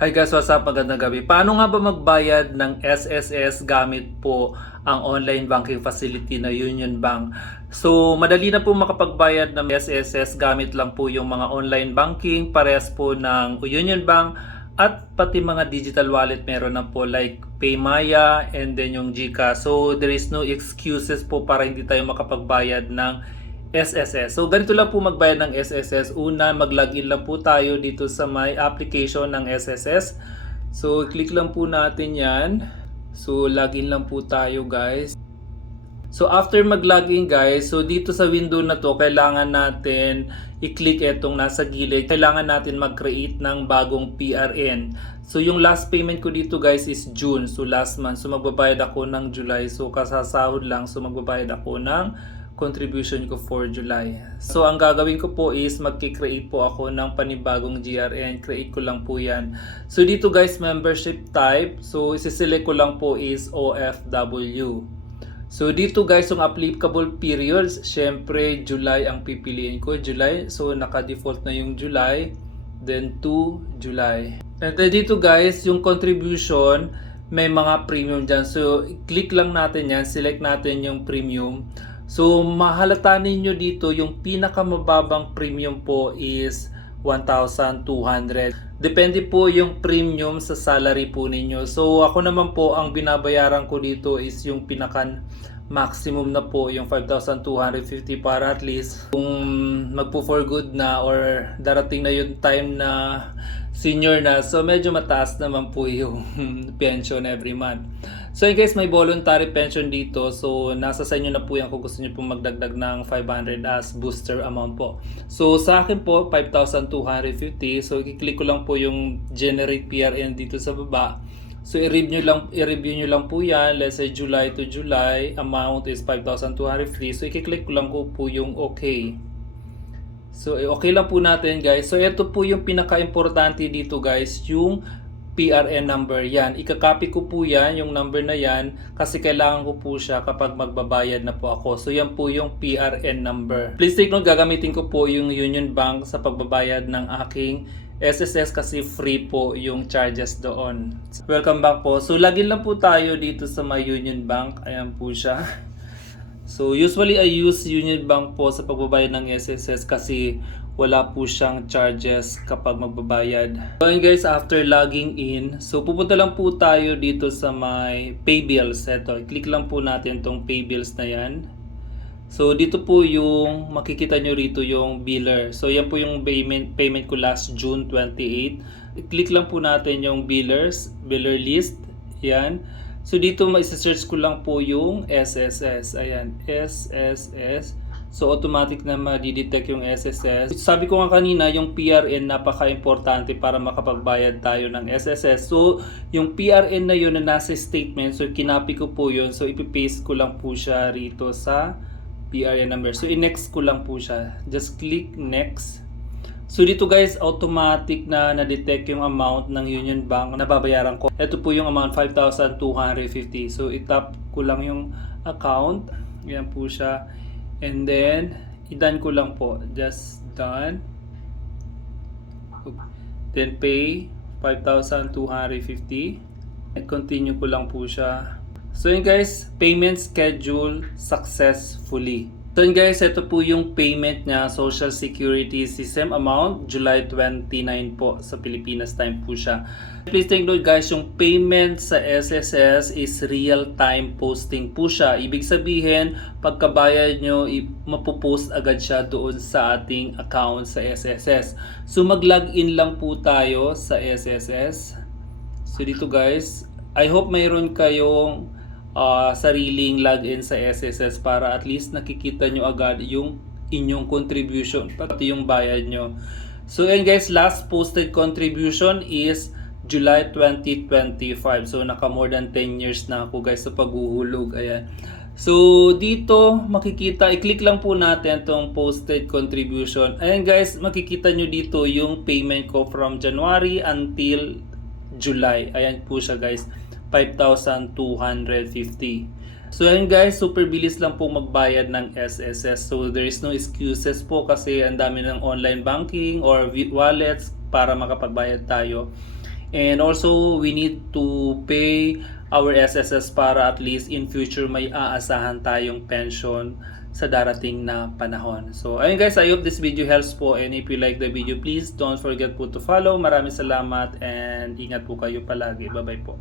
Hi guys, what's up? Magandang gabi. Paano nga ba magbayad ng SSS gamit po ang online banking facility na Union Bank? So, madali na po makapagbayad ng SSS gamit lang po yung mga online banking, parehas po ng Union Bank at pati mga digital wallet meron na po like Paymaya and then yung GCash. So, there is no excuses po para hindi tayo makapagbayad ng SSS. So ganito lang po magbayad ng SSS. Una, mag-login lang po tayo dito sa my application ng SSS. So click lang po natin 'yan. So login lang po tayo, guys. So after mag-login guys, so dito sa window na to, kailangan natin i-click itong nasa gilid. Kailangan natin mag-create ng bagong PRN. So yung last payment ko dito guys is June. So last month. So magbabayad ako ng July. So kasasahod lang. So magbabayad ako ng contribution ko for July. So ang gagawin ko po is magki-create po ako ng panibagong GRN. Create ko lang po 'yan. So dito guys, membership type. So isi-select ko lang po is OFW. So dito guys, yung applicable periods, syempre July ang pipiliin ko, July. So naka-default na yung July, then to July. And then dito guys, yung contribution, may mga premium dyan. So click lang natin yan, select natin yung premium. So mahalata ninyo dito, yung pinakamababang premium po is 1,200. Depende po yung premium sa salary po ninyo. So ako naman po ang binabayaran ko dito is yung pinakan maximum na po yung 5,250 para at least kung magpo for good na or darating na yung time na senior na so medyo mataas naman po yung pension every month. So in case may voluntary pension dito, so nasa sa inyo na po yan kung gusto niyo pong magdagdag ng 500 as booster amount po. So sa akin po, 5,250. So i-click ko lang po yung generate PRN dito sa baba. So i-review lang i-review nyo lang po 'yan. Let's say July to July, amount is 5,250. So i-click ko lang po, po yung okay. So eh, okay lang po natin guys. So ito po yung pinaka-importante dito guys, yung PRN number yan. Ikakopy ko po yan, yung number na yan, kasi kailangan ko po siya kapag magbabayad na po ako. So yan po yung PRN number. Please take note, gagamitin ko po yung Union Bank sa pagbabayad ng aking SSS kasi free po yung charges doon. Welcome back po. So login lang po tayo dito sa my Union Bank. Ayan po siya. So usually I use Union Bank po sa pagbabayad ng SSS kasi wala po siyang charges kapag magbabayad. So ayun guys, after logging in, so pupunta lang po tayo dito sa my pay bills. Ito, click lang po natin tong pay bills na yan. So dito po yung makikita nyo rito yung biller. So yan po yung payment, payment ko last June 28. I-click lang po natin yung billers, biller list. Yan. So dito ma-search ko lang po yung SSS. Ayan, SSS. So automatic na ma-detect yung SSS. Sabi ko nga kanina, yung PRN napaka-importante para makapagbayad tayo ng SSS. So yung PRN na yun na nasa statement, so kinapi ko po yun. So ipipaste ko lang po siya rito sa PRN number. So i-next ko lang po siya. Just click next. So dito guys, automatic na na-detect yung amount ng Union Bank na babayaran ko. Ito po yung amount, 5,250. So itap ko lang yung account. Yan po siya. And then, i-done ko lang po. Just done. Then pay, 5,250. And continue ko lang po siya. So yun guys, payment schedule successfully. So yun guys, ito po yung payment niya, Social Security System amount, July 29 po sa Pilipinas time po siya. Please take note guys, yung payment sa SSS is real-time posting po siya. Ibig sabihin, pagkabayad nyo, mapopost agad siya doon sa ating account sa SSS. So mag-login lang po tayo sa SSS. So dito guys, I hope mayroon kayong uh, sariling login sa SSS para at least nakikita nyo agad yung inyong contribution, pati yung bayad nyo. So and guys, last posted contribution is July 2025. So naka more than 10 years na ako guys sa paghuhulog. Ayan. So dito makikita, i-click lang po natin tong posted contribution. Ayan guys, makikita nyo dito yung payment ko from January until July. Ayan po siya guys. 5,250. So ayun guys, super bilis lang po magbayad ng SSS. So there is no excuses po kasi ang dami ng online banking or wallets para makapagbayad tayo. And also, we need to pay our SSS para at least in future may aasahan tayong pension sa darating na panahon. So, ayun guys, I hope this video helps po and if you like the video, please don't forget po to follow. Maraming salamat and ingat po kayo palagi. Bye-bye po.